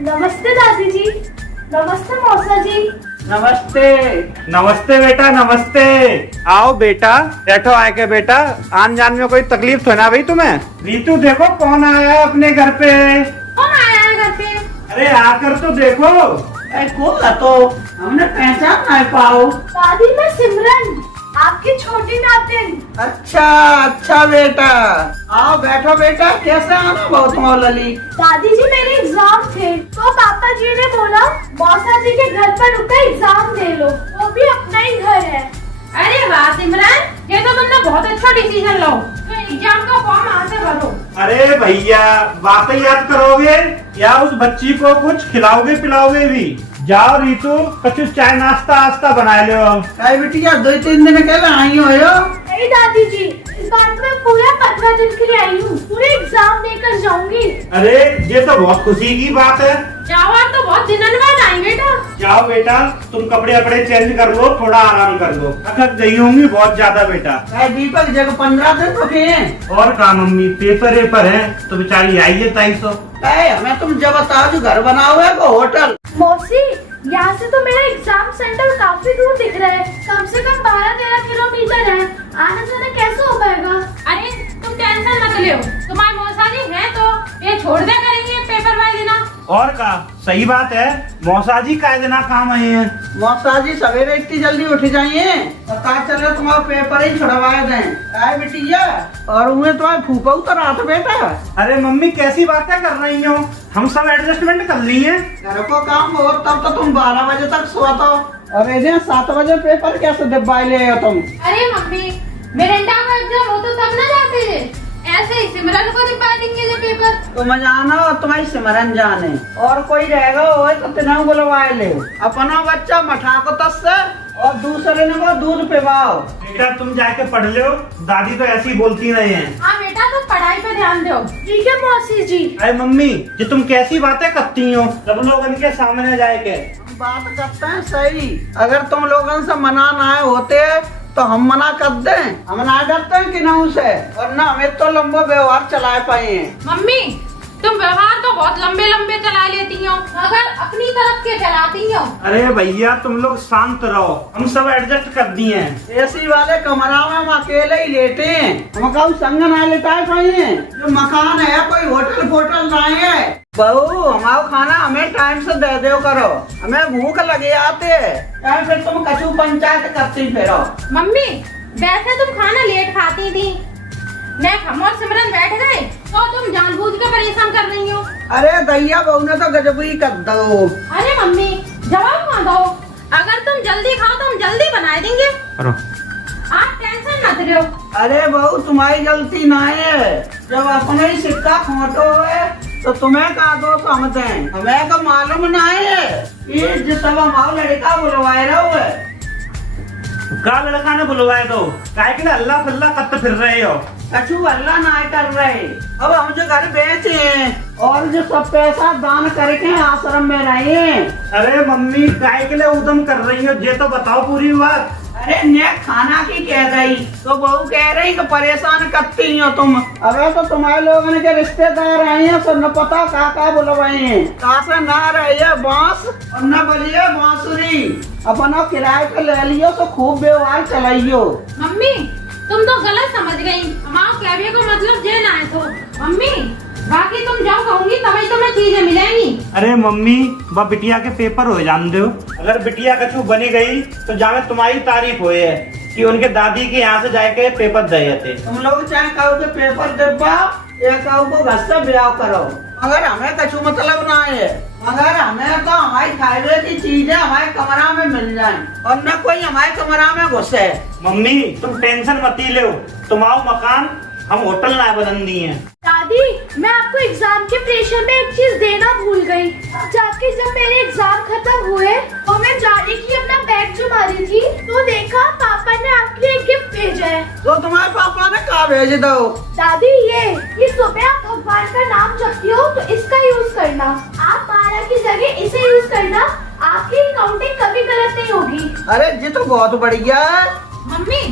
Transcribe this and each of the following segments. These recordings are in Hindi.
नमस्ते दादी जी। नमस्ते मौसा जी। नमस्ते। नमस्ते बेटा, नमस्ते। आओ बेटा, बैठो आके बेटा। आन जान में कोई तकलीफ तो ना भाई तुम्हें? रीतू देखो कौन आया है अपने घर पे। कौन आया है घर पे? अरे आकर तो देखो। कौन है तो हमने पहचान नहीं पाओ। दादी मैं सिमरन, आपकी छोटी नातिन। अच्छा अच्छा बेटा, आओ बैठो बेटा। कैसे आना बहुत मौलली। दादी जी मेरे एग्जाम थे तो पापा जी ने बोला मौसा जी के घर पर रुककर एग्जाम दे लो, वो भी अपना ही घर है। अरे वाह सिमरन, ये तो तुमने बहुत अच्छा डिसीजन लो। तो एग्जाम का फॉर्म यहाँ से भरो। अरे भैया, बातें याद करोगे या उस बच्ची को कुछ खिलाओगे पिलाओगे भी? जाओ रीतू, कुछ चाय नाश्ता आस्ता बना लो। अरे बिटिया 2-3 दिन कहले आई हो। नहीं दादी जी, इस बार तो मैं पूरा 15 दिन के लिए आई हूँ, पूरे एग्जाम देकर जाऊंगी। अरे ये तो बहुत खुशी की बात है। जाओ, आप तो बहुत दिनों बाद आई बेटा। जाओ बेटा, तुम कपड़े अपने चेंज कर लो, थोड़ा आराम कर लो। थक गई होंगी बहुत ज्यादा बेटा। अरे दीपक जगह 15 दिन रुके हैं। और का मम्मी, पेपर है तो बेचारी आई है 250। हमें तुम जब बताओ जो घर बनाओ है वो होटल। मौसी, यहाँ से तो मेरा एग्जाम सेंटर काफी दूर दिख रहा है, कम से कम 12-13 किलोमीटर है। आना जाना कैसे हो पाएगा? अरे तुम टेंशन मत लो, तुम्हारे मौसा जी हैं तो ये छोड़ दे करेंगे पेपर वाले दिना। और का सही बात है, मौसा जी का दिन काम आए हैं। मौसा जी सवेरे इतनी जल्दी उठ जाइए तो कहा चले तुम्हारा पेपर ही छुड़वाए दें। काय बिटिया, और उन्हें तुम्हारे फूफा तो रात बेटा। अरे मम्मी कैसी बातें कर रही हो, हम सब एडजस्टमेंट कर ली है। घर को काम हो तब तो तुम 12 बजे तक सोते हो और इन्हें 7 बजे पेपर कैसे डिब्बा ले हो तुम। अरे मम्मी, मिरिंडा का एग्जाम हो तो तब ना जाते थे, ऐसे ही सिमरन को दिखा देंगे ये पेपर। तुम जाना और तुम्हारी सिमरन जाने, और कोई रहेगा वो तो तिना बुलवाए ले। अपना बच्चा मठा को तस से और दूसरे ने को दूध पिवाओ। बेटा तुम जाके पढ़ लो, दादी तो ऐसी बोलती रहे हैं। हाँ बेटा, तुम पढ़ाई पे ध्यान दो। ठीक है मौसी जी। अरे मम्मी, ये तुम कैसी बातें करती हो सब लोग इनके सामने जाए के? हम बात करते हैं सही, अगर तुम लोगों से मना ना होते तो हम मना कर दें। हम ना करते हैं कि ना उसे, और ना हमें तो लंबा व्यवहार चला पाए। मम्मी, तुम व्यवहार तो बहुत लंबे लंबे चला लेती हो, मगर अपनी तरफ के चलाती हो। अरे भैया तुम लोग शांत रहो, हम सब एडजस्ट कर दिए हैं। एसी वाले कमरा में हम अकेले ही लेटे हैं, हम कहूँ संग ना लेटा पाए। जो मकान है कोई होटल फोटल ना है। बहू हमारा खाना हमें टाइम से दे दो करो, हमें भूख लगे आते है, फिर तुम कचू पंचायत करती फिरो। मम्मी, वैसे तुम खाना लेट खाती थी, मैं हम और सिमरन बैठ गए तो तुम जानबूझ के परेशान कर रही हो। अरे दैया बहू ने तो गजबी कर दो। अरे मम्मी, जवाब मत दो, अगर तुम जल्दी खाओ तो हम जल्दी बना देंगे, आप टेंशन मत लो। अरे बहू तुम्हारी गलती ना है, जब अपने ही सिक्का खोटो है तो तुम्हें का दोष हम दें। हमें तो मालूम ना है ये जिस हमारा लड़का बुलवाए रहो है। का लड़का ने बुलवाए दो, काय के लिए अल्लाह फल्ला करते फिर रहे हो? कछु अल्लाह ना कर रहे। अब हम जो घर बेचे हैं और जो सब पैसा दान करके आश्रम में रहे। अरे मम्मी काय के लिए उदम कर रही हो, ये तो बताओ पूरी बात। अरे ने खाना की कह गई तो बहू कह रही कि परेशान करती हो तुम। अरे तो तुम्हारे लोगों के रिश्तेदार आए हैं तो न पता का बुलवाए हैं। कहा से ना रहिए बांस और न बजिए बांसुरी, अपना किराए पे ले लियो तो खूब व्यवहार चलाइयो। मम्मी, तुम तो गलत समझ गई, हमारा कहने को मतलब ये ना है। तो मम्मी, बाकी तुम जाओ कहूँगी तभी तुम्हें चीजें मिलेंगी। अरे मम्मी, वह बिटिया के पेपर हो जान दो, अगर बिटिया कछु बनी गई तो जावे तुम्हारी तारीफ होए है कि उनके दादी के यहाँ से जाके पेपर दे थे। तुम लोग चाहे कहो के पेपर डिब्बा या कहो को घर से ब्याह करो, मगर हमें कछु मतलब ना है। मगर हमें तो हमारी खाए की चीजें हमारे कमरा में मिल जाए और न कोई हमारे कमरा में घुसे। मम्मी तुम टेंशन मत ही लो, तुम्हारा मकान हम होटल ना बदल दिए हैं। दादी, मैं आपको एग्जाम के प्रेशर में एक चीज देना भूल गई। जाके जब मेरे एग्जाम खत्म हुए और मैं जाने की अपना बैग जुमा रही थी तो देखा पापा ने आपके लिए एक गिफ्ट भेजा है। तो तुम्हारे पापा ने कहा भेज दो। दादी ये सुबह आप भगवान का नाम जपती हो तो इसका यूज करना, आप 12 की जगह इसे यूज करना, आपकी काउंटिंग कभी गलत नहीं होगी। अरे जी तो बहुत बढ़िया है। मम्मी,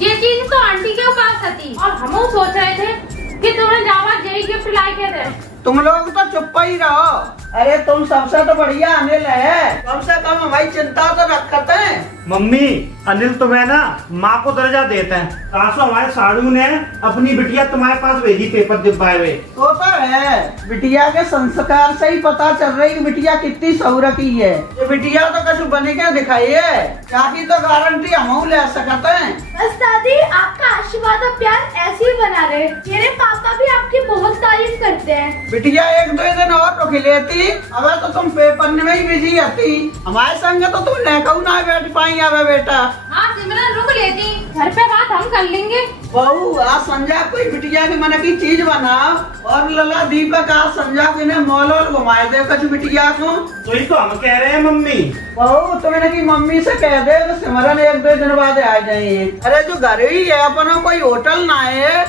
ये चीज तो आंटी के पास थी और हम सोच रहे थे कि तुम्हें जावा यही गिफ्ट ला के दे। तुम लोग तो चुप ही रहो, अरे तुम सबसे तो बढ़िया अनिल है, कम से कम हमारी चिंता तो रखते हैं। मम्मी अनिल तुम्हें ना माँ को दर्जा देते हैं। कासो हमारे साड़ू ने अपनी बिटिया तुम्हारे पास भेजी पेपर दिब्बाए हुए। तो है बिटिया के संस्कार से ही पता चल रही कि बिटिया कितनी सौर की है। ये बिटिया तो कुछ बने के दिखाइए, ताकि तो गारंटी हम ले सकते हैं। बस दादी आपका आशीर्वाद और प्यार ऐसे ही बना रहे। मेरे पापा भी आपकी बहुत तारीफ करते हैं। बिटिया एक दो दिन और रुक लेती, अब तो तुम पेपर में ही बिजी रहती, हमारे संग तो तुम लेकर ना बैठ पाई। अब बेटा हाँ सिमरन रुक लेती, घर पे बात हम कर लेंगे। बहू आज संजा कोई बिटिया की मन की चीज बनाओ, और लला दीपक आज संजा को इन्हें मॉल और घुमाए दे कुछ बिटिया को। तो ही तो हम कह रहे हैं मम्मी। बहू तुमने की मम्मी से कह दे तो सिमरन एक दो दिन बाद आ जाइए। अरे जो घर ही है अपना, कोई होटल ना है।